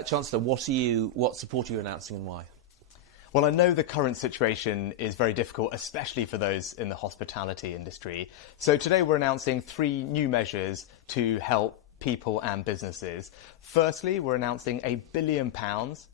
Chancellor, what support are you announcing and why? Well, I know the current situation is very difficult, especially for those in the hospitality industry. So today we're announcing 3 new measures to help people and businesses. Firstly, we're announcing £1 billion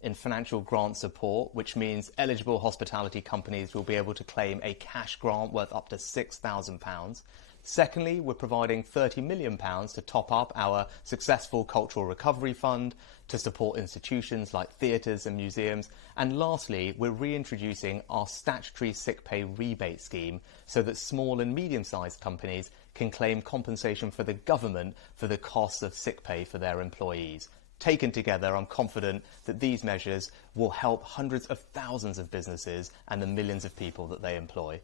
in financial grant support, which means eligible hospitality companies will be able to claim a cash grant worth up to £6,000. Secondly, we're providing £30 million to top up our successful Cultural Recovery Fund to support institutions like theatres and museums. And lastly, we're reintroducing our statutory sick pay rebate scheme so that small and medium-sized companies can claim compensation for the government for the costs of sick pay for their employees. Taken together, I'm confident that these measures will help hundreds of thousands of businesses and the millions of people that they employ.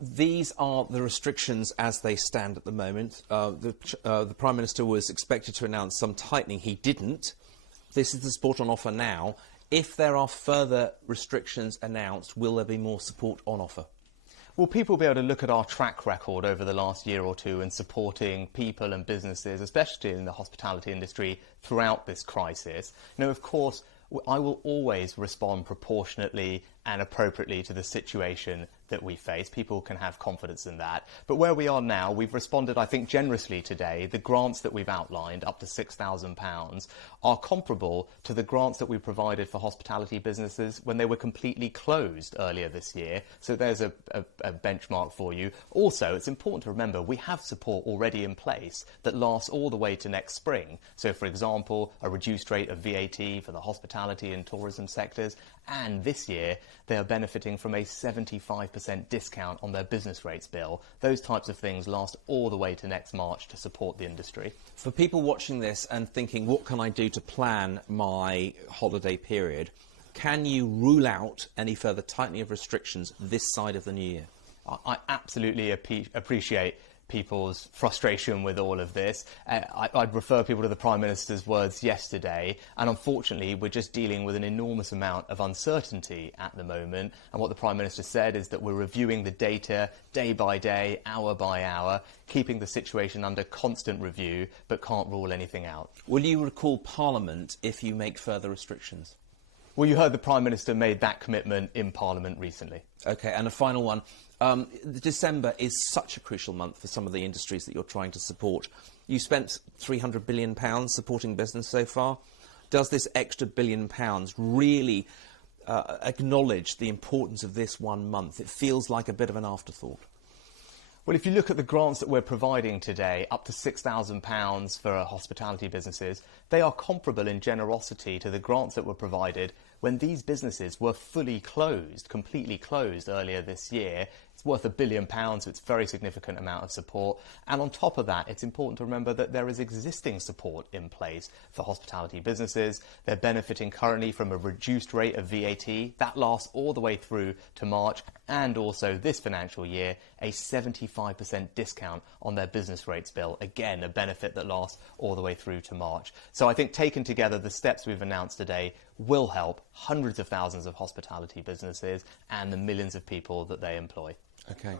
These are the restrictions as they stand at the moment. The Prime Minister was expected to announce some tightening. He didn't. This is the support on offer now. If there are further restrictions announced, will there be more support on offer? Will people be able to look at our track record over the last year or two in supporting people and businesses, especially in the hospitality industry, throughout this crisis? Now, of course, I will always respond proportionately and appropriately to the situation that we face. People can have confidence in that. But where we are now, we've responded, I think, generously today. The grants that we've outlined, up to £6,000, are comparable to the grants that we provided for hospitality businesses when they were completely closed earlier this year. So there's a benchmark for you. Also, it's important to remember we have support already in place that lasts all the way to next spring. So, for example, a reduced rate of VAT for the hospitality and tourism sectors. And this year, they are benefiting from a 75% discount on their business rates bill. Those types of things last all the way to next March to support the industry. For people watching this and thinking, what can I do to plan my holiday period, can you rule out any further tightening of restrictions this side of the new year? I absolutely appreciate people's frustration with all of this. I'd refer people to the Prime Minister's words yesterday, and unfortunately we're just dealing with an enormous amount of uncertainty at the moment, and what the Prime Minister said is that we're reviewing the data day by day, hour by hour, keeping the situation under constant review, but can't rule anything out. Will you recall Parliament if you make further restrictions? Well, you heard the Prime Minister made that commitment in Parliament recently. OK, and a final one. December is such a crucial month for some of the industries that you're trying to support. You spent £300 billion supporting business so far. Does this extra £1 billion really acknowledge the importance of this one month? It feels like a bit of an afterthought. Well, if you look at the grants that we're providing today, up to £6,000 for hospitality businesses, they are comparable in generosity to the grants that were provided when these businesses were fully closed, completely closed earlier this year. It's worth £1 billion, so it's a very significant amount of support. And on top of that, it's important to remember that there is existing support in place for hospitality businesses. They're benefiting currently from a reduced rate of VAT. That lasts all the way through to March, and also this financial year, a 75% discount on their business rates bill. Again, a benefit that lasts all the way through to March. So I think taken together, the steps we've announced today will help hundreds of thousands of hospitality businesses and the millions of people that they employ. Okay.